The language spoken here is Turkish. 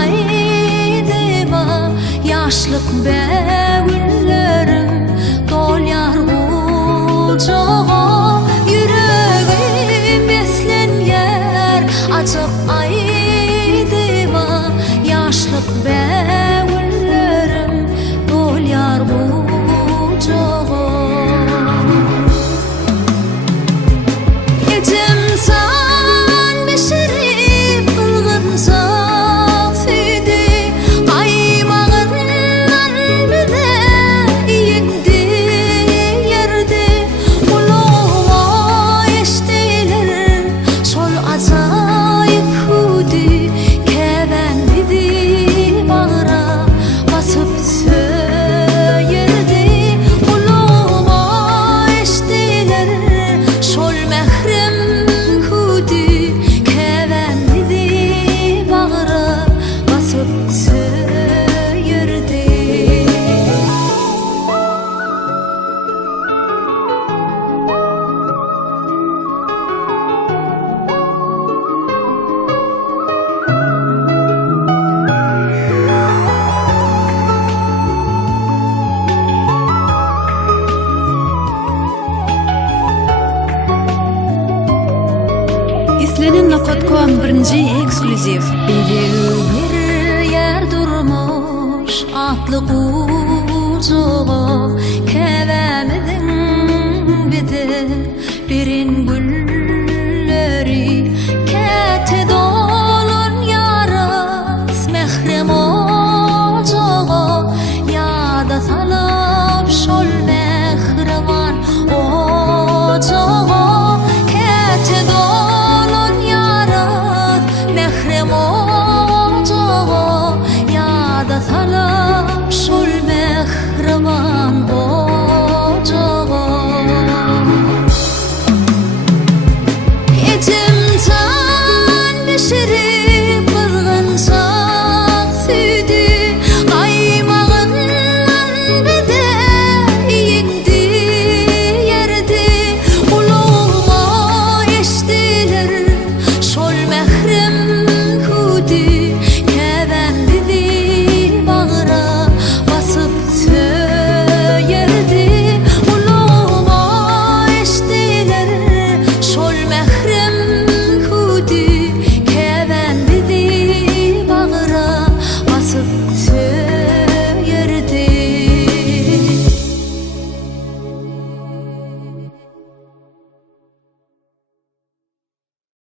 aydyma yaşlyk bägünlerim dolyar uçağa yüregim beslenýär açyk aydyma yaşlyk bägünlerim dolyar uçağa Ecem san beşerip ılgın safidi Qaymağından bide yendi yerdi Kulağıma eştiler şol azayip hudi Keven bidi bağıra basıp söyerdi Kulağıma eştiler şol mehrem hudi Keven bidi bağıra basıp söyerdi İslenin Nokot.com birinci ekskluziv. Bir yer durmuş atlı kucağa Kevemedin bidi birin gül